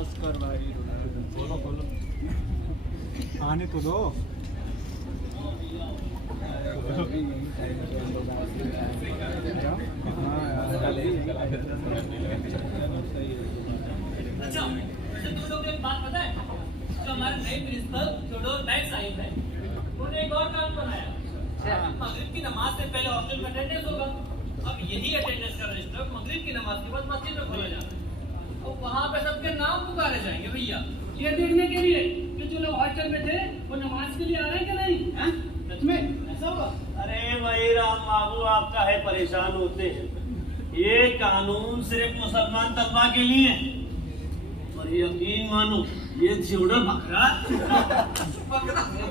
बस कर भाई, बोलो बोलो, आने तो दो। अच्छा, वैसे तुम लोग को एक बात पता है, जो हमारे नए प्रिंसिपल थ्योडोर बैक्स साहिब हैं, उन्होंने एक और काम बनाया। मगरिब की नमाज से पहले हॉस्टल में अटेंडेंस होगा। अब यही अटेंडेंस का रजिस्टर मगरिब की नमाज के बाद मस्जिद में खोला जाता है और वहाँ पे सबके नाम पुकारे जाएंगे भैया, ये देखने के लिए कि जो लोग हॉस्टल में थे वो नमाज के लिए आ रहे हैं कि नहीं। हैं? सच में ऐसा हुआ? अरे भाई राम बाबू, आप काहे परेशान होते हैं? ये कानून सिर्फ मुसलमान तबका के लिए है। और यकीन मानो, ये थियोडोर बकरा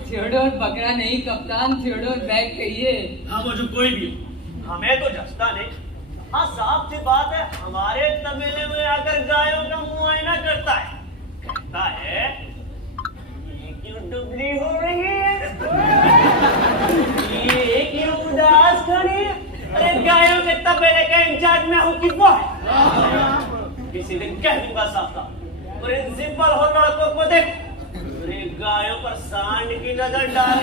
थियोडोर बकरा नहीं कप्तान, थियोडोर बैग कहिए। हाँ, वो जो कोई भी हो, हमें तो जचता नहीं। हाँ, साफ सी बात है, हमारे तबेले में आकर गायों का मुआयना करता है, कहता है ये क्यों दुबली हो रही है, ये क्यों उदास खड़ी है। अरे गायों के तबेले का इंचार्ज मैं हूँ कि वो है? किसी दिन कह दूंगा साफ साफ, प्रिंसिपल हो लड़कों को देख, अरे गायों पर सांड की नजर डाल,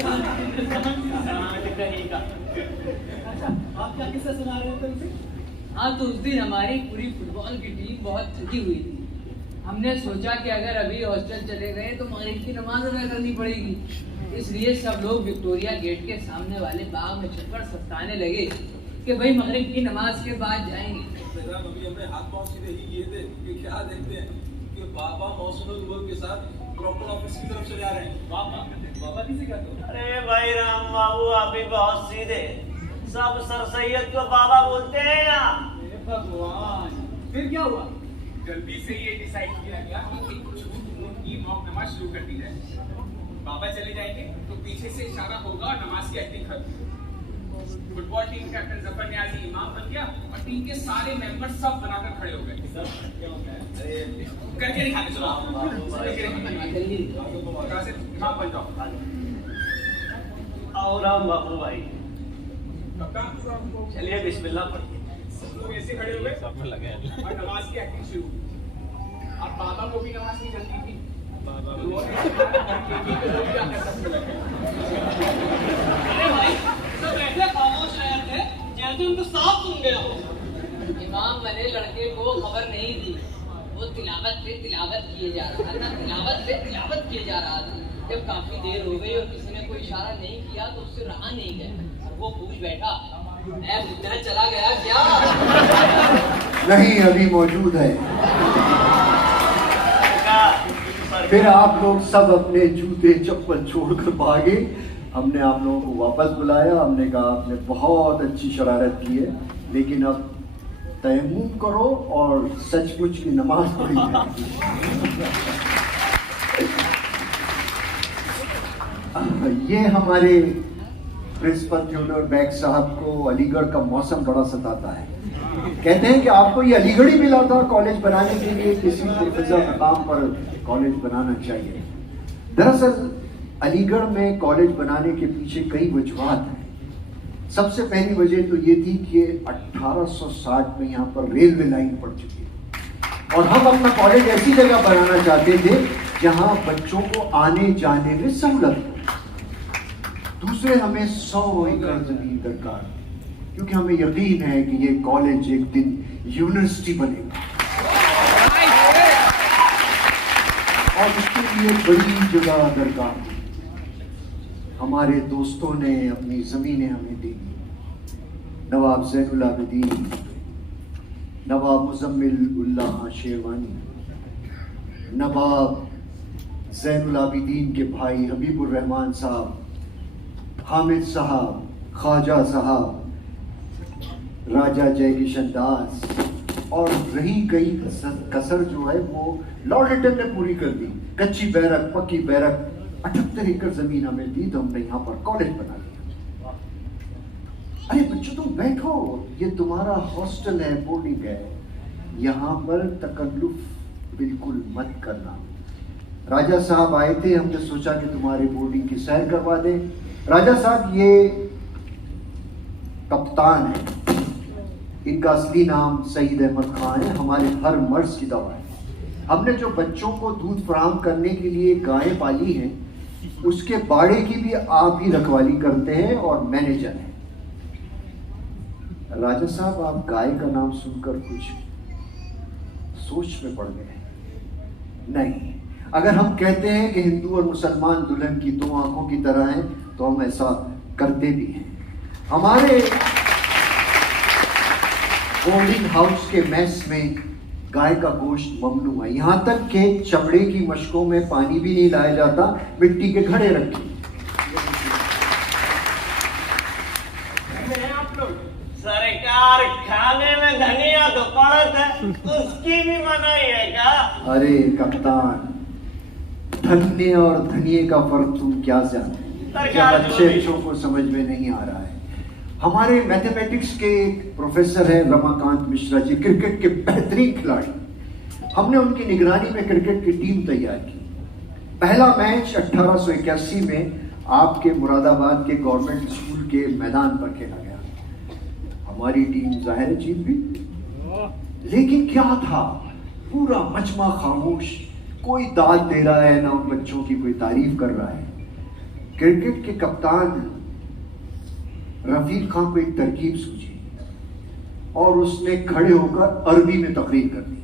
सांड कहेगा। आप क्या किस्सा सुना रहे थे उनसे? हाँ, तो उस दिन हमारी पूरी फुटबॉल की टीम बहुत थकी हुई थी। हमने सोचा कि अगर अभी हॉस्टल चले गए तो मगरिब की नमाज अदा करनी पड़ेगी, इसलिए सब लोग विक्टोरिया गेट के सामने वाले बाग में चक्कर सताने लगे कि भाई मगरिब की नमाज के बाद जाएंगे। अभी हमने हाथ पांव सीधे ही किए थे कि क्या देखते हैं कि बाबा मौसम के साथ प्रॉपर ऑफिस की तरफ चले आ रहे हैं। बाबा किसे कहते हो? अरे भाई राम बाबू, आप भी बहुत सीधे, सब सर सैयद को बाबा बोलते हैं यहाँ। भगवान, फिर क्या हुआ? जल्दी से ये डिसाइड किया गया कि एक छूट मूट की मॉक नमाज शुरू कर दी जाए। बाबा चले जाएंगे तो पीछे से इशारा होगा और नमाज की एक्टिंग खत्म। Football team captain Zafar Niazi इमाम बन गया और टीम के सारे मेंबर सब बनाकर खड़े हो गए। करके दिखाते चलो, इमाम बन जाओ। आओ राम बाबू भाई, कप्तान चलिए बिस्मिल्लाह पढ़िए। लोग ऐसे खड़े हो गए और नमाज की एक्टिंग शुरू। और बाबा को भी नमाज नहीं जल्दी थी। अरे भाई, सब ऐसे खामोश रहे थे जैसे उनको साफ सुन गया हो। इमाम बने लड़के को खबर नहीं थी, वो तिलावत पे तिलावत किए जा रहा था, तिलावत पे तिलावत किए जा रहा था। जब काफी देर हो गई और किसी ने कोई इशारा नहीं किया तो उससे रहा नहीं गया और वो पूछ बैठा, मैं बुद्धा चला गया क्या? नहीं, अभी मौजूद है। फिर आप लोग सब अपने जूते चप्पल छोड़कर भागे। हमने आप लोगों को वापस बुलाया, हमने कहा आपने बहुत अच्छी शरारत की है, लेकिन अब तयम्मुम करो और सचमुच की नमाज पढ़ी जाएगी। ये हमारे प्रिंसिपल थियोडोर बैक्स साहब को अलीगढ़ का मौसम बड़ा सताता है। कहते हैं कि आपको ये अलीगढ़ ही मिला था कॉलेज बनाने के लिए, किसी प्रोफेसर मकाम पर कॉलेज बनाना चाहिए। दरअसल अलीगढ़ में कॉलेज बनाने के पीछे कई वजूहात हैं। सबसे पहली वजह तो ये थी कि 1860 में यहाँ पर रेलवे लाइन पड़ चुकी है और हम अपना कॉलेज ऐसी जगह बनाना चाहते थे जहाँ बच्चों को आने जाने में सहूलत हो। दूसरे, हमें 100 एकड़ जमीन दरकार, क्योंकि हमें यकीन है कि ये कॉलेज एक दिन यूनिवर्सिटी बनेगा और इसके लिए बड़ी जगह दरकार थी। हमारे दोस्तों ने अपनी जमीनें हमें दी। नवाब ज़ैनुल आबिदीन, नवाब मुज़म्मिल उल्लाह खां शेरवानी, नवाब ज़ैनुल आबिदीन के भाई हबीबुर रहमान साहब, हामिद साहब, ख्वाजा साहब, राजा जय किशन दास और रही कई कसर जो है वो लॉर्ड लिटन ने पूरी कर दी। कच्ची बैरक, पक्की बैरक, 78 एकड़ जमीन हमें दी तो हमने यहाँ पर कॉलेज बना लिया। अरे बच्चों तुम बैठो, ये तुम्हारा हॉस्टल है, बोर्डिंग है, यहाँ पर तकल्लुफ बिल्कुल मत करना। राजा साहब आए थे, हमने सोचा कि तुम्हारे बोर्डिंग की सैर करवा दें। राजा साहब ये कप्तान है, इनका असली नाम सईद अहमद खान है, हमारे हर मर्ज की दवा है। हमने जो बच्चों को दूध फराहम करने के लिए गायें पाली हैं, उसके बाड़े की भी आप ही रखवाली करते हैं और मैनेजर हैं। राजा साहब, आप गाय का नाम सुनकर कुछ सोच में पड़ गए? नहीं, अगर हम कहते हैं कि हिंदू और मुसलमान दुल्हन की दो आंखों की तरह हैं, तो हम ऐसा करते भी हैं। हमारे बोर्डिंग हाउस के मेस में गाय का गोश्त ममनू है, यहां तक कि चमड़े की मशकों में पानी भी नहीं लाया जाता, मिट्टी के घड़े रखे। सरकार, खाने में धनिया तो पड़त है, उसकी भी मनाही है क्या? अरे कप्तान, धन्य और धनिये का फर्क तुम क्या जानते? क्या बच्चों को समझ में नहीं आ रहा है? हमारे मैथमेटिक्स के प्रोफेसर हैं रमाकांत मिश्रा जी, क्रिकेट के बेहतरीन खिलाड़ी। हमने उनकी निगरानी में क्रिकेट की टीम तैयार की। पहला मैच 1881 में आपके मुरादाबाद के गवर्नमेंट स्कूल के मैदान पर खेला गया। हमारी टीम जाहिर जीत भी, लेकिन क्या था, पूरा मजमा खामोश, कोई दाद दे रहा है ना उन बच्चों की कोई तारीफ कर रहा है। क्रिकेट के कप्तान रफीक खान को एक तरकीब सूझी और उसने खड़े होकर अरबी में तकरीर कर दी।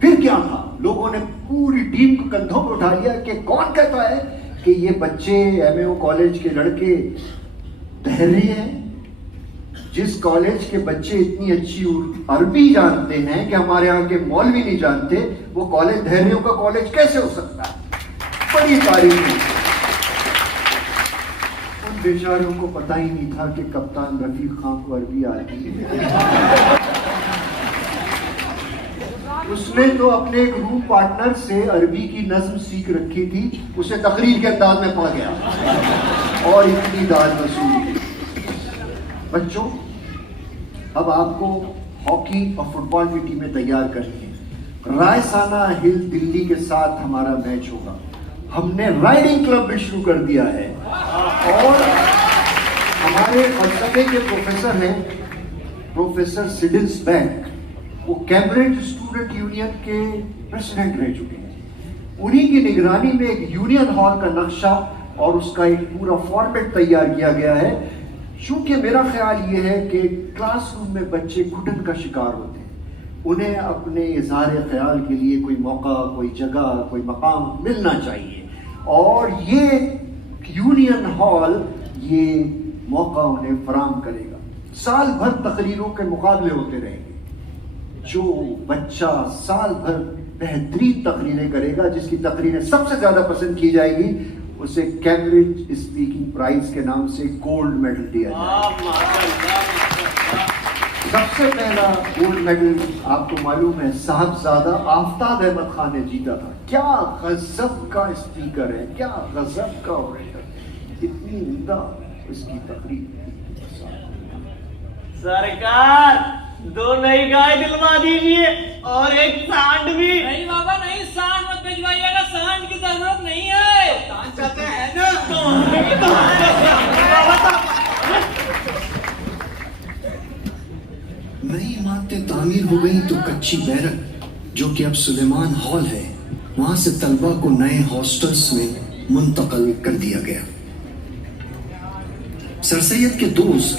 फिर क्या था, लोगों ने पूरी टीम को कंधों पर उठा लिया कि कौन कहता है कि ये बच्चे एमएओ कॉलेज के लड़के धैर्य हैं। जिस कॉलेज के बच्चे इतनी अच्छी अरबी जानते हैं कि हमारे यहाँ के मौलवी नहीं जानते, वो कॉलेज धैर्यों का कॉलेज कैसे हो सकता है? बड़ी तारीफ। उन बेचारों को पता ही नहीं था कि कप्तान रफीक खान को अरबी आती है। उसने तो अपने एक रूम पार्टनर से अरबी की नज्म सीख रखी थी, उसे तकरीर के अंदाज में पा गया और इतनी दाद वसूली। बच्चों, अब आपको हॉकी और फुटबॉल की टीमें तैयार करनी है। रायसाना हिल दिल्ली के साथ हमारा मैच होगा। हमने राइडिंग क्लब भी शुरू कर दिया है और हमारे फलसफे के प्रोफेसर हैं प्रोफेसर सिडिल्स बैंक, वो कैम्ब्रिज स्टूडेंट यूनियन के प्रेसिडेंट रह चुके हैं। उन्हीं की निगरानी में एक यूनियन हॉल का नक्शा और उसका एक पूरा फॉर्मेट तैयार किया गया है। चूंकि मेरा ख्याल ये है कि क्लासरूम में बच्चे घुटन का शिकार होते हैं, उन्हें अपने इज़हार ख्याल के लिए कोई मौका, कोई जगह, कोई मकाम मिलना चाहिए और ये यूनियन हॉल ये मौका उन्हें फराहम करेगा। साल भर तकरीरों के मुकाबले होते रहेंगे। जो बच्चा साल भर बेहतरीन तकरीरें करेगा, जिसकी तकरीरें सबसे ज्यादा पसंद की जाएगी, उसे कैम्ब्रिज स्पीकिंग प्राइज के नाम से गोल्ड मेडल दिया जाएगा। सबसे पहला गोल्ड मेडल आपको मालूम है साहबजादा आफताब अहमद खान ने जीता था। क्या गजब का स्पीकर है, क्या गजब का ओरेटर, इतनी उम्दा उसकी तकरीर। सरकार, 2 नई गाय दिलवा दीजिए और एक सांड भी। नहीं बाबा नहीं, सांड मत भिजवाइएगा, सांड की जरूरत नहीं है। सांड चाहते हैं ना? नई इमारतें तामीर हो गई तो कच्ची बैरक, जो कि अब सुलेमान हॉल है, वहां से तलबा को नए हॉस्टल्स में मुंतकिल कर दिया गया। सर सैयद के दोस्त